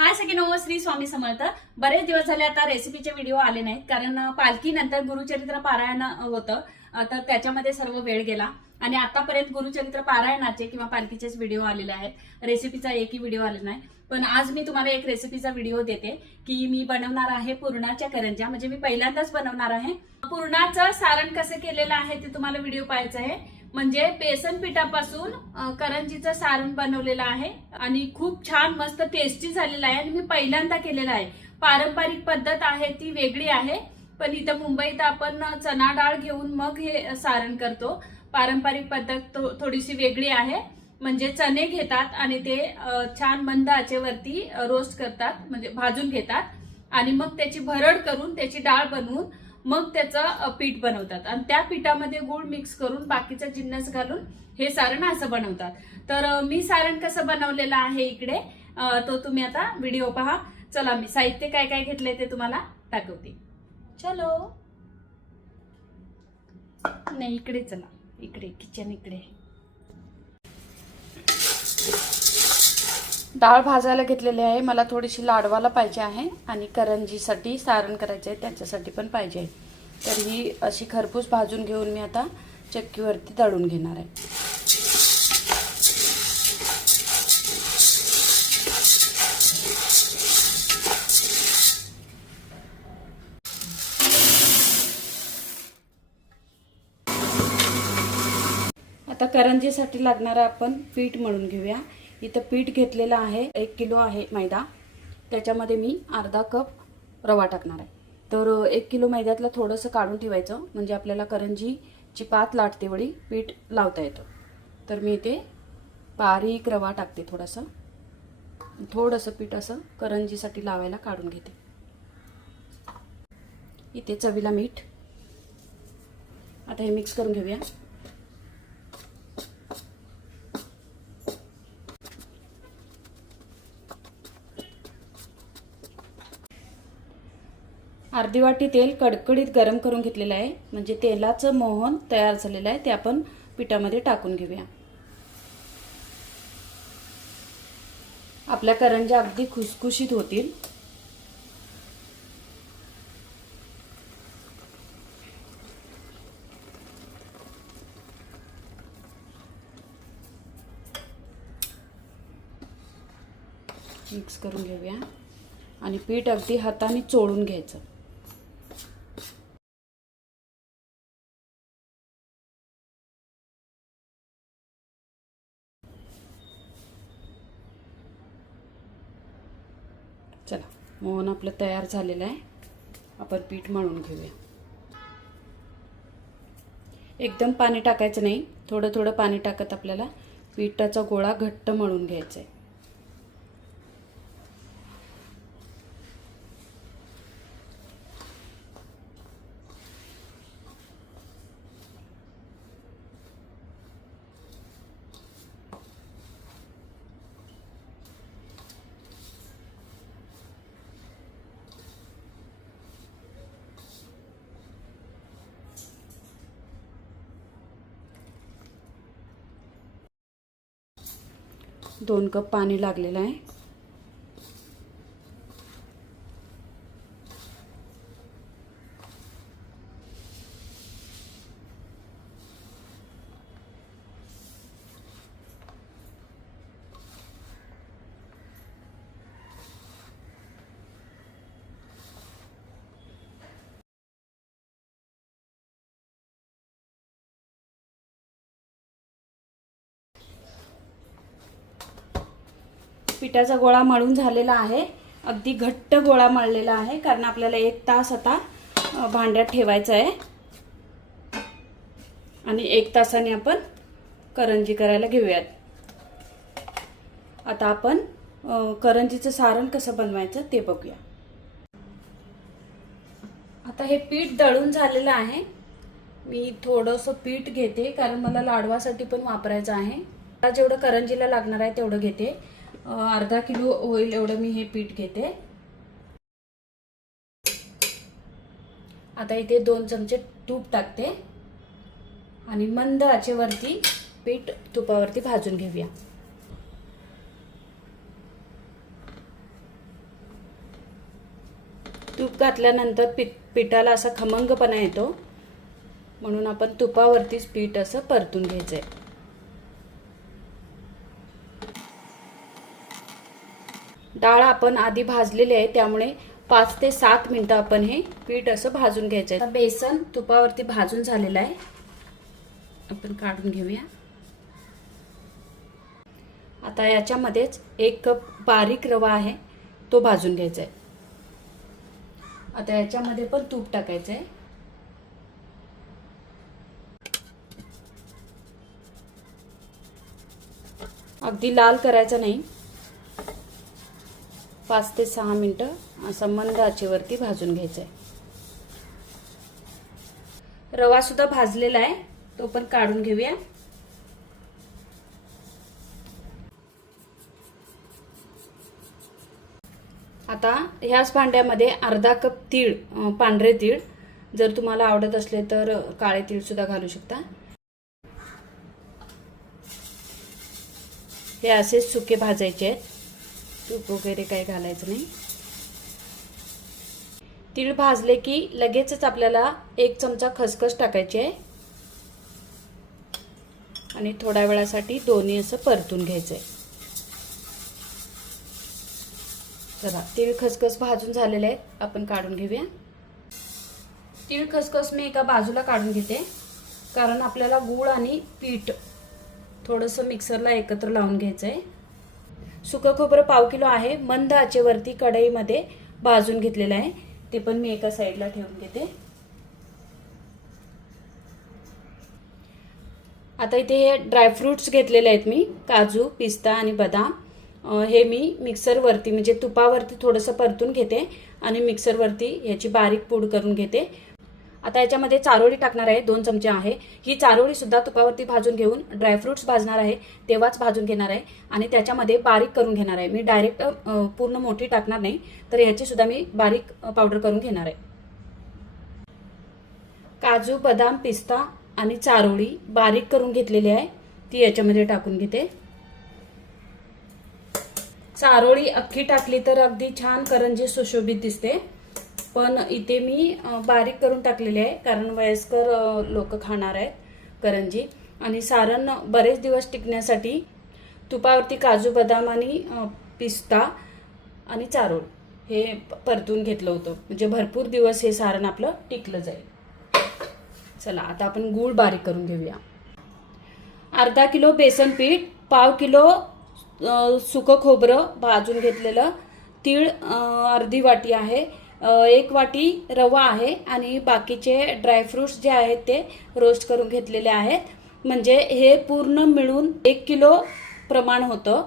हाय सगळ्यांनो श्री स्वामी समर्थ. बरेच दिवस झाले आता रेसिपीचे व्हिडिओ आले नाहीत कारण पालखी नंतर गुरुचरित्र पारायण होतं. तर त्याच्यामध्ये सर्व वेळ गेला. आणि आतापर्यंत गुरुचरित्र पारायणाचे किंवा पालखीचेच व्हिडिओ आलेले आहेत. रेसिपीचा एकही व्हिडिओ आलेला नाही. पण आज मी तुम्हाला एक रेसिपीचा व्हिडिओ देते की मी बनवणार आहे पूर्णाच्या करंज्या. म्हणजे मी पहिल्यांदाच बनवणार आहे. पूर्णाचं सारण कसं केलेलं आहे ते तुम्हाला व्हिडिओ पाहायचं आहे. म्हणजे बेसन पिठापासून करंजीचं सारण बनवलेलं आहे आणि खूप छान मस्त टेस्टी झालेलं आहे आणि मी पहिल्यांदा केलेलं आहे. पारंपरिक पद्धत आहे ती वेगळी आहे. पण इथं मुंबईत आपण चना डाळ घेऊन मग हे सारण करतो. पारंपरिक पद्धत थो- थोडीशी वेगळी आहे. म्हणजे चणे घेतात आणि ते छान मंद आचेवरती रोस्ट करतात म्हणजे भाजून घेतात. आणि मग त्याची भरड करून त्याची डाळ बनवून मग त्याचं पीठ बनवतात. आणि त्या पिठामध्ये गुळ मिक्स करून बाकीचा जिन्नस घालून हे सारण असं बनवतात. तर मी सारण कसं बनवलेलं आहे इकडे तो तुम्ही आता व्हिडिओ पहा. चला मी साहित्य काय काय घेतलंय ते तुम्हाला दाखवते. चलो. नाही इकडे चला. इकडे किचन इकडे. डाळ भाजायला घेतलेली आहे. मला थोडीशी लाडवाला पाहिजे आहे आणि करंजीसाठी सारण करायचं आहे. त्याच्यासाठी पण पाहिजे आहे. तर ही अशी खरपूस भाजून घेऊन मी आता चक्कीवरती दळून घेणार आहे. आता करंजीसाठी लागणारं आपण पीठ म्हणून घेऊया. इथं पीठ घेतलेलं आहे. एक किलो आहे मैदा. त्याच्यामध्ये मी अर्धा कप रवा टाकणार आहे. तर एक किलो मैद्यातलं थोडंसं काढून ठेवायचं. म्हणजे आपल्याला करंजीची पात लाटतेवेळी पीठ लावता येतं. तर मी इथे बारीक रवा टाकते थोडंसं. थोडंसं पीठ असं करंजीसाठी लावायला काढून घेते. इथे चवीला मीठ. आता हे मिक्स करून घेऊया. अर्धी वाटी तेल कडकडीत गरम करून घेतलेलं आहे. म्हणजे तेलाचं मोहन तयार झालेलं आहे. ते आपण पिठामध्ये टाकून घेऊया. आपल्या करंज्या अगदी खुसखुशीत होतील. मिक्स करून घेऊया. आणि पीठ अगदी हाताने चोळून घ्यायचं चला मोहन आपलं तयार झालेलं आहे. आपण पीठ मळून घेऊया. एकदम पाणी टाकायचं नाही. थोडं थोडं पाणी टाकत आपल्याला पिठाचा गोळा घट्ट मळून घ्यायचा आहे. दोन कप पाणी लागलेलं आहे. पिठाचा गोळा मळून झालेला आहे. अगदी घट्ट गोळा मळलेला आहे कारण आपल्याला एक तास आता भांड्यात ठेवायचं आहे. आणि एक तासाने आपण करंजी करायला घेऊयात. आता आपण करंजीचं सारण कसं बनवायचं ते बघूया. आता हे पीठ दळून झालेलं आहे. मी थोडंसं पीठ घेते कारण मला लाडवासाठी पण वापरायचं आहे. मला जेवढं करंजीला लागणार आहे तेवढं घेते. अर्धा किलो होईल एवढं मी हे पीठ घेते. आता इथे दोन चमचे तूप टाकते. आणि मंद आचेवरती पीठ तुपावरती भाजून घेऊया. तूप घातल्यानंतर पीठ पिठाला असा खमंगपणा येतो. म्हणून आपण तुपावरतीच पीठ असं परतून घ्यायचं आहे डाळ आपण आधी भाजलेली आहे त्यामुळे पाच ते सात मिनिटं आपण हे पीठ असं भाजून घ्यायचं आहे. बेसन तुपावरती भाजून झालेलं आहे. आपण काढून घेऊया. आता याच्यामध्येच एक कप बारीक रवा आहे तो भाजून घ्यायचा आहे. आता याच्यामध्ये पण तूप टाकायचं आहे. अगदी लाल करायचा नाही. पाच ते सहा मिनटं असं मंद आचेवरती भाजून घ्यायचं आहे रवा सुद्धा भाजलेला आहे तो पण काढून घेऊया. आता ह्याच भांड्यामध्ये अर्धा कप तीळ पांढरे तीळ. जर तुम्हाला आवडत असले तर काळे तीळ सुद्धा घालू शकता. हे असेच सुके भाजायचे आहेत. तूप वगैरे काही घालायचं नाही. तीळ भाजले की लगेचच आपल्याला एक चमचा खसखस टाकायची आहे. आणि थोड्या वेळासाठी दोन्ही असं परतून घ्यायचं आहे. चला तीळ खसखस भाजून झालेले आहेत. आपण काढून घेऊया. तीळ खसखस मी एका बाजूला काढून घेते. कारण आपल्याला गूळ आणि पीठ थोडंसं मिक्सरला एकत्र लावून घ्यायचं आहे. सुकं खोबरं पाव किलो आहे. मंद आचेवरती कढईमध्ये भाजून घेतलेलं आहे. ते पण मी एका साईडला ठेवून घेते. आता इथे हे ड्रायफ्रूट्स घेतलेले आहेत मी. काजू पिस्ता आणि बदाम. हे मी मिक्सरवरती म्हणजे तुपावरती थोडंसं परतून घेते आणि मिक्सरवरती याची बारीक पूड करून घेते. आता याच्यामध्ये चारोळी टाकणार आहे दोन चमचे आहे. ही चारोळी सुद्धा तुपावरती भाजून घेऊन ड्रायफ्रुट्स भाजणार आहे तेव्हाच भाजून घेणार आहे. आणि त्याच्यामध्ये बारीक करून घेणार आहे. मी डायरेक्ट पूर्ण मोठी टाकणार नाही तर ह्याची सुद्धा मी बारीक पावडर करून घेणार आहे. काजू बदाम पिस्ता आणि चारोळी बारीक करून घेतलेली आहे. ती याच्यामध्ये टाकून घेते. चारोळी अख्खी टाकली तर अगदी छान करंजी सुशोभित दिसते. पण इथे मी बारीक करून टाकलेली आहे कारण वयस्कर लोक खाणार आहेत करंजी. आणि सारण बरेच दिवस टिकण्यासाठी तुपावरती काजू बदाम आणि पिस्ता आणि चारोळ हे प- परतून घेतलं होतं. म्हणजे भरपूर दिवस हे सारण आपलं टिकलं जाईल. चला आता आपण गूळ बारीक करून घेऊया. अर्धा किलो बेसन पीठ पाव किलो सुकं खोबरं भाजून घेतलेलं तीळ अर्धी वाटी आहे. एक वाटी रवा आहे आणि बाकीचे ड्रायफ्रुट्स जे आहेत ते रोस्ट करून घेतलेले आहेत. म्हणजे हे पूर्ण मिळून एक किलो प्रमाण होतं.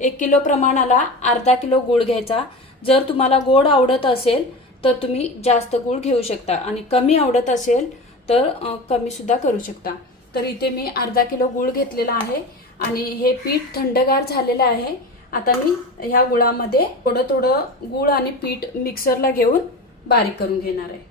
एक किलो प्रमाणाला अर्धा किलो गूळ घ्यायचा. जर तुम्हाला गोड आवडत असेल तर तुम्ही जास्त गूळ घेऊ शकता. आणि कमी आवडत असेल तर कमीसुद्धा करू शकता. तर इथे मी अर्धा किलो गूळ घेतलेला आहे आणि हे पीठ थंडगार झालेलं आहे. आता मी ह्या गुळामध्ये थोडं थोडं गूळ आणि पीठ मिक्सरला घेऊन बारीक करून घेणार आहे.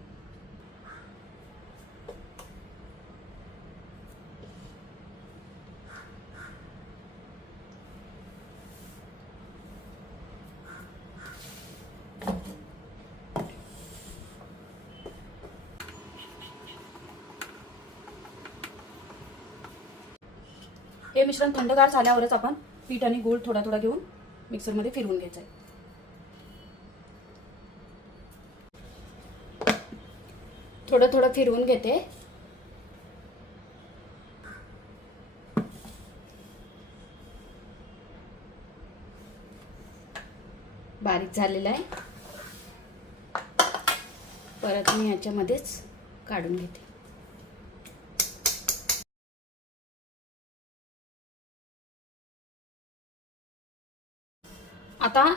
हे मिश्रण थंडगार झाल्यावरच आपण पीठ आणि गूळ थोडा थोडा घेऊन मिक्सरमध्ये फिरवून घ्यायचा आहे. थोडं थोडं फिरवून घेते. बारीक झालेला आहे. परत मी याच्यामध्येच काढून घेते.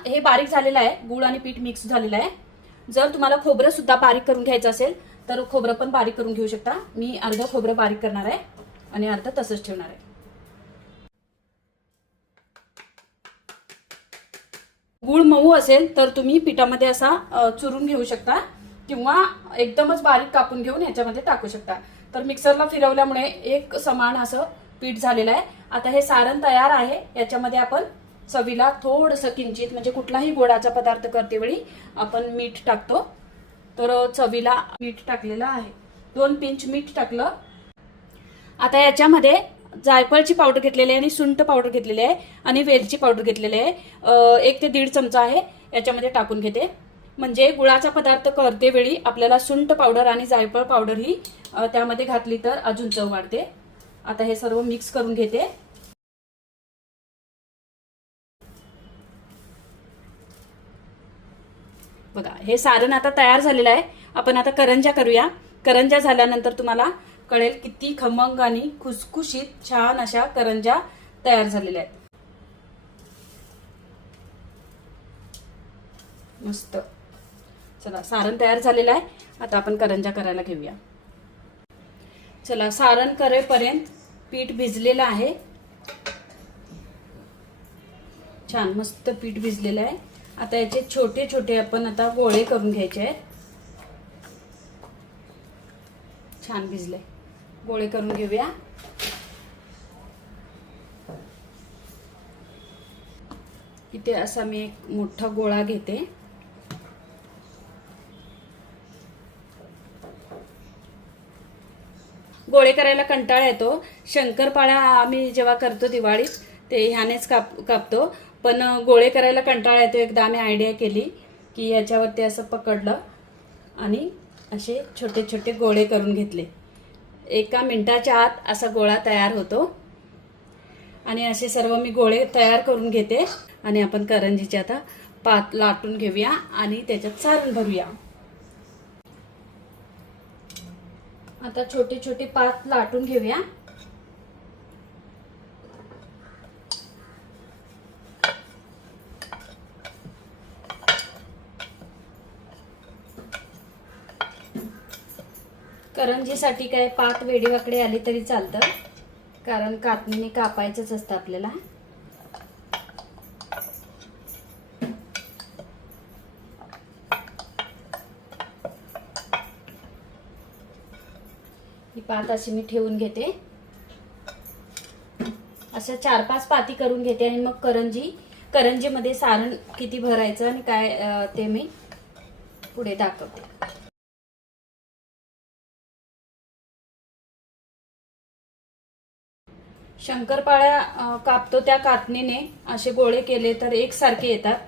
हे बारीक झालेलं आहे. गूळ आणि पीठ मिक्स झालेलं आहे. जर तुम्हाला खोबरं सुद्धा बारीक करून घ्यायचं असेल तर खोबरं पण बारीक करून घेऊ शकता. मी अर्ध खोबरं बारीक करणार आहे आणि अर्ध तसंच ठेवणार आहे. गूळ मऊ असेल तर तुम्ही पिठामध्ये असा चुरून घेऊ शकता किंवा एकदमच बारीक कापून घेऊन ह्याच्यामध्ये टाकू शकता. तर मिक्सरला फिरवल्यामुळे एक समान असं पीठ झालेलं आहे. आता हे सारण तयार आहे. याच्यामध्ये आपण चवीला थोडंसं किंचित म्हणजे कुठलाही गोडाचा पदार्थ करते वेळी आपण मीठ टाकतो. तर चवीला मीठ टाकलेलं आहे. दोन पिंच मीठ टाकलं. आता याच्यामध्ये जायफळची पावडर घेतलेली आहे आणि सुंठ पावडर घेतलेली आहे आणि वेलची पावडर घेतलेली आहे. एक ते दीड चमचा आहे. याच्यामध्ये टाकून घेते. म्हणजे गुळाचा पदार्थ करते वेळी आपल्याला सुंठ पावडर आणि जायफळ पावडर ही त्यामध्ये घातली तर अजून चव वाढते. आता हे सर्व मिक्स करून घेते. बघा हे सारण आता तयार झालेलं आहे. आपण आता करंजा करूया. करंजा झाल्यानंतर तुम्हाला कळेल किती खमंग आणि खुसखुशीत छान अशा करंजा तयार झालेल्या आहेत. मस्त. चला सारण तयार झालेलं आहे. आता आपण करंजा करायला घेऊया. चला सारण करेपर्यंत पीठ भिजलेलं आहे. छान मस्त पीठ भिजलेलं आहे. आता याचे छोटे छोटे आपण आता गोळे करून घ्यायचे आहेत. छान भिजले. गोळे करून घेऊया. इथे असा मी एक मोठा गोळा घेते. गोळे करायला कंटाळा येतो. शंकरपाळा आम्ही जेव्हा करतो दिवाळीत ते ह्यानेच काप कापतो. पण गोळे करायला कंटाळा येतो. एकदा आम्ही आयडिया केली की याच्यावरती असं पकडलं आणि असे छोटे छोटे गोळे करून घेतले. एका मिनटाच्या आत असा गोळा तयार होतो. आणि असे सर्व मी गोळे तयार करून घेते. आणि आपण करंजीचे आता पात लाटून घेऊया आणि त्याच्यात सारण भरूया. आता छोटे छोटे पात लाटून घेऊया. करंजीसाठी काय पात वेडीवाकडे आली तरी चालतं. कारण कातणीने कापायचंच असतं आपल्याला. ही पात अशी मी ठेवून घेते. अशा चार पाच पाती करून घेते आणि मग करंजी करंजीमध्ये सारण किती भरायचं आणि काय ते मी पुढे दाखवते. शंकरपाळ्या कापतो त्या कातणीने असे गोळे केले तर एकसारखे येतात.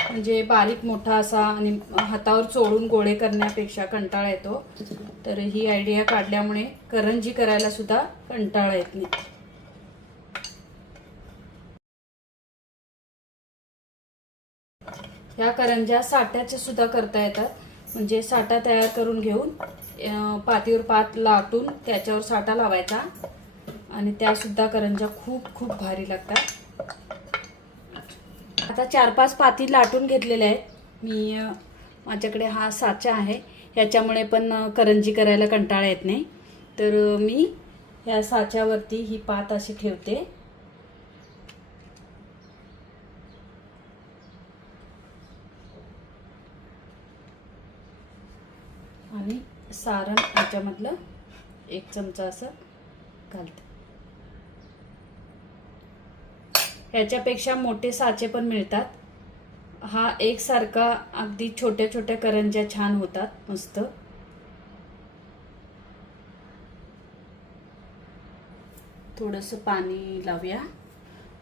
म्हणजे बारीक मोठा असा आणि हातावर चोळून गोळे करण्यापेक्षा कंटाळा येतो. तर ही आयडिया काढल्यामुळे करंजी करायला सुद्धा कंटाळा येत नाही. ह्या करंज्या साठ्याच्या सुद्धा करता येतात. म्हणजे साठा तयार करून घेऊन पातीवर पात लाटून त्याच्यावर साठा लावायचा. आणि त्यासुद्धा करंजा करंज्या खूप खूप भारी लागतात. आता चार पाच पाती लाटून घेतलेल्या आहेत. मी माझ्याकडे हा साचा आहे. ह्याच्यामुळे पण करंजी करायला कंटाळा येत नाही. तर मी ह्या साच्यावरती ही पात अशी ठेवते. आणि सारण याच्यामधलं एक चमचा असं घालते. ह्याच्यापेक्षा मोठे साचे पण मिळतात. हा एकसारखा अगदी छोट्या छोट्या करंज्या छान होतात मस्त. थोडंसं पाणी लावूया.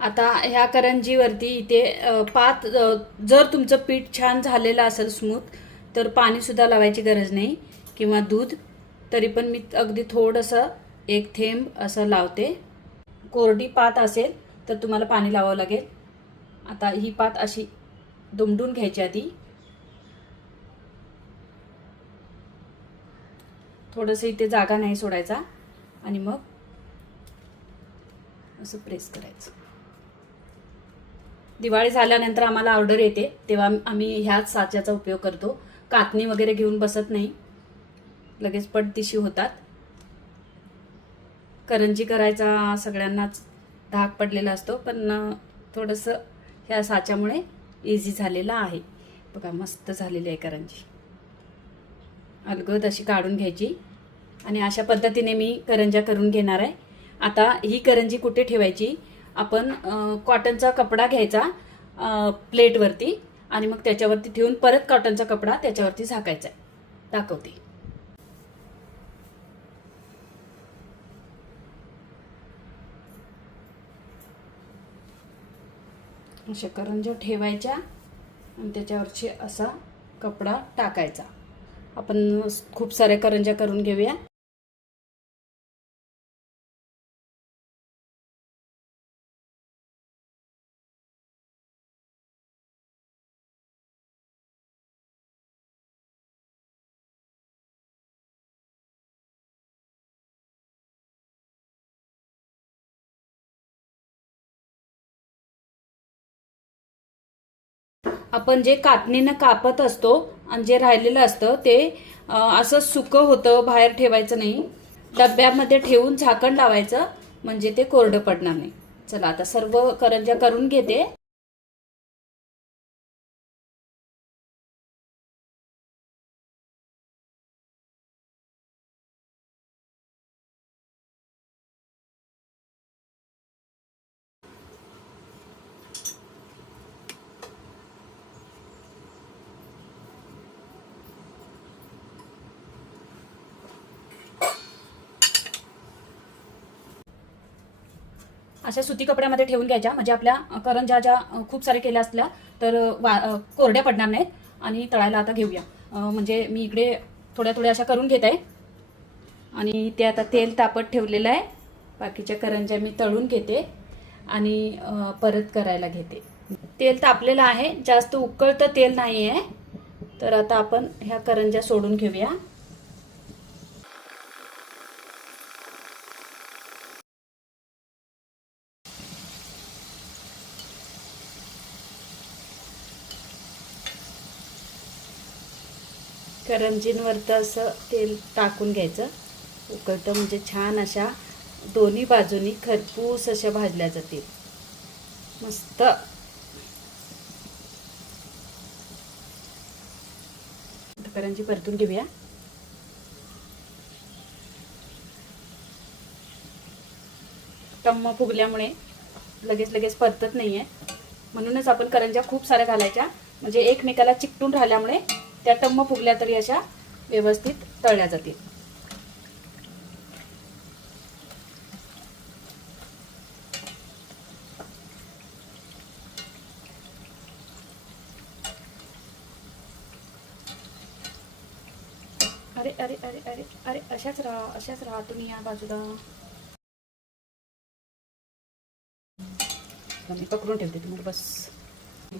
आता ह्या करंजीवरती इथे पात जर तुमचं पीठ छान झालेलं असेल स्मूथ तर पाणी सुद्धा लावायची गरज नाही किंवा दूध तरी पण मी अगदी थोडंसं एक थेंब असं लावते. कोरडी पात असेल तर तुम्हाला पाणी लावावं लागेल. आता ही पात अशी दुमडून घ्यायची आधी. थोडंसं इथे जागा नाही सोडायचा. आणि मग असं प्रेस करायचं. दिवाळी झाल्यानंतर आम्हाला ऑर्डर येते. तेव्हा आम्ही ह्याच साच्याचा उपयोग करतो. कातणी वगैरे घेऊन बसत नाही. लगेच पटदिशी होतात. करंजी करायचा सगळ्यांनाच धाक पडलेला असतो पण थोडंसं ह्या साच्यामुळे इझी झालेलं आहे. बघा मस्त झालेली आहे करंजी. अलगद अशी काढून घ्यायची. आणि अशा पद्धतीने मी करंजा करून घेणार आहे. आता ही करंजी कुठे ठेवायची? आपण कॉटनचा कपडा घ्यायचा प्लेटवरती. आणि मग त्याच्यावरती ठेवून परत कॉटनचा कपडा त्याच्यावरती झाकायचा आहे. दाखवते. अशा करंज्या ठेवायच्या आणि त्याच्यावरची असा कपडा टाकायचा. आपण खूप साऱ्या करंज्या करून घेऊया. आपण जे कातणीनं कापत असतो आणि जे राहिलेलं असतं ते असं सुकं होतं बाहेर ठेवायचं नाही. डब्यामध्ये ठेवून झाकण लावायचं म्हणजे ते कोरडं पडणार नाही. चला आता सर्व करंज्या करून घेते. अशा सुती कपड्यामध्ये ठेवून घ्यायच्या. म्हणजे आपल्या करंज्या ज्या खूप सारे केल्या असल्या तर वा कोरड्या पडणार नाहीत आणि तळायला आता घेऊया. म्हणजे मी इकडे थोड्या थोड्या अशा करून घेत आहे. आणि ते आता तेल तापत ठेवलेलं आहे. बाकीच्या करंज्या मी तळून घेते आणि परत करायला घेते. तेल तापलेलं आहे. जास्त उकळतं तेल नाही आहे तर आता आपण ह्या करंज्या सोडून घेऊया. करंजींवरतं असं तेल टाकून घ्यायचं. उकळतं म्हणजे छान अशा दोन्ही बाजूनी खरपूस अशा भाजल्या जातील. मस्त. करंजी परतून घेऊया. टम्म फुगल्यामुळे लगेच लगेच परतत नाहीये. म्हणूनच आपण करंज्या खूप साऱ्या घालायच्या. म्हणजे एकमेकाला चिकटून राहिल्यामुळे त्या टम्म फुगल्या तरी अशा व्यवस्थित तळल्या जातील. अरे अरे अरे अरे अरे अशाच राहा अशाच राहा तुम्ही या बाजूला. मी पकडून ठेवते तुम्ही बस.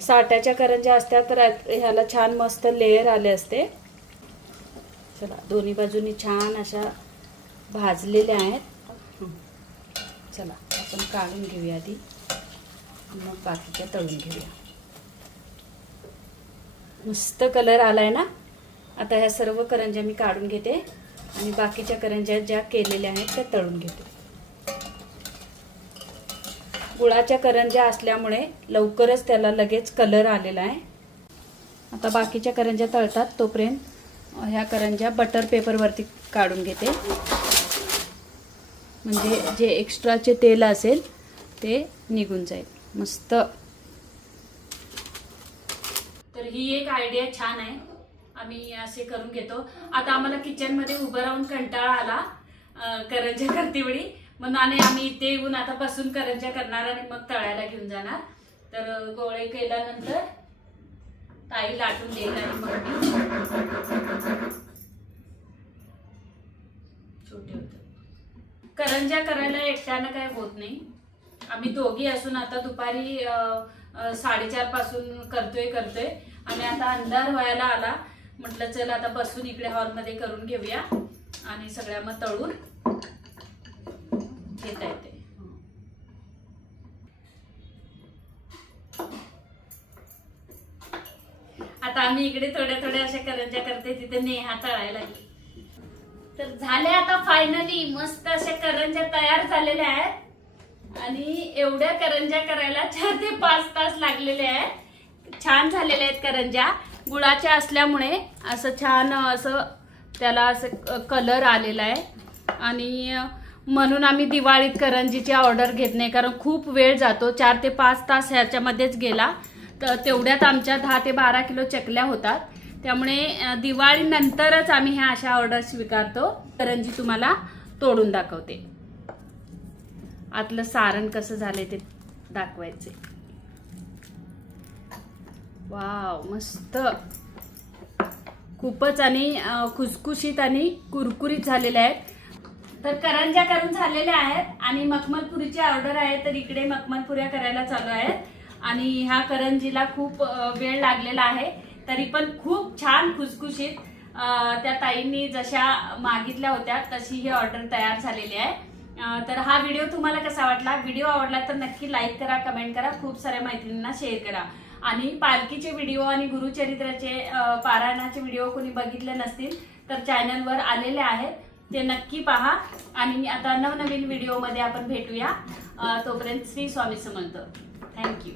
साठ्याच्या करंज्या असत्या तर ह्याला छान मस्त लेअर आले असते. चला दोन्ही बाजूनी छान अशा भाजलेल्या आहेत. चला आपण काढून घेऊया आधी. मग बाकीच्या तळून घेऊया. मस्त कलर आलाय ना? आता ह्या सर्व करंज्या मी काढून घेते. आणि बाकीच्या करंज्या ज्या केलेल्या आहेत त्या तळून घेते. गुळाच्या करंज्या असल्यामुळे लवकरच त्याला लगेच कलर आलेला आहे. आता बाकीच्या करंज्या तळतात तोपर्यंत ह्या करंज्या बटर पेपरवरती काढून घेते. म्हणजे जे एक्स्ट्राचे तेल असेल ते निघून जाईल. मस्त. तर ही एक आयडिया छान आहे. आम्ही असे करून घेतो. आता आम्हाला किचनमध्ये उभं राहून कंटाळा आला करंज्या करतेवेळी. म्हणून आणि आम्ही इथे येऊन आता बसून करंज्या करणार आणि मग तळायला घेऊन जाणार. तर गोळे केल्यानंतर ताई लाटून देईल आणि मग छोटे करंज्या करायला एकट्यानं काय होत नाही. आम्ही दोघी असून आता दुपारी साडेचारपासून करतोय करतोय. आणि आता अंधार व्हायला आला. म्हटलं चल आता बसून इकडे हॉलमध्ये करून घेऊया. आणि सगळ्या मग तळून घेता येते. आता आम्ही इकडे थोड्या थोड्या अशा करंज्या करते तिथे नेहा तळायला गेली. तर झाले आता फायनली मस्त अशा करंज्या तयार झालेल्या आहेत. आणि एवढ्या करंज्या करायला चार ते पाच तास लागलेले आहेत. छान झालेल्या आहेत करंज्या. गुळाच्या असल्यामुळे असं छान असं त्याला असं कलर आलेला आहे. आणि म्हणून आम्ही दिवाळीत करंजीची ऑर्डर घेत नाही कारण खूप वेळ जातो. चार ते पाच तास ह्याच्यामध्येच गेला. तर तेवढ्यात आमच्या दहा ते बारा किलो चकल्या होतात. त्यामुळे दिवाळीनंतरच आम्ही ह्या अशा ऑर्डर स्वीकारतो. करंजी तुम्हाला तोडून दाखवते. आतलं सारण कसं झालंय ते दाखवायचे. वाव मस्त. खूपच आणि खुसखुशीत आणि कुरकुरीत झालेले आहेत. तर करंज्या करून झालेल्या आहेत आणि मखमलपुरीची ऑर्डर आहे तर इकडे मखमलपुऱ्या करायला चालू आहेत. आणि ह्या करंजीला खूप वेळ लागलेला आहे. तरी पण खूप छान खुसखुशीत त्या ताईंनी जशा मागितल्या होत्या तशी ही ऑर्डर तयार झालेली आहे. तर हा व्हिडिओ तुम्हाला कसा वाटला? व्हिडिओ आवडला तर नक्की लाईक करा कमेंट करा खूप साऱ्या मैत्रिणींना शेअर करा. आणि पालखीचे व्हिडिओ आणि गुरुचरित्राचे पारायणाचे व्हिडिओ कोणी बघितले नसतील तर चॅनलवर आलेले आहेत. ते नक्की पहा. आणि आता नवनवीन व्हिडिओमध्ये आपण भेटूया. तोपर्यंत श्री स्वामी समर्थ थँक्यू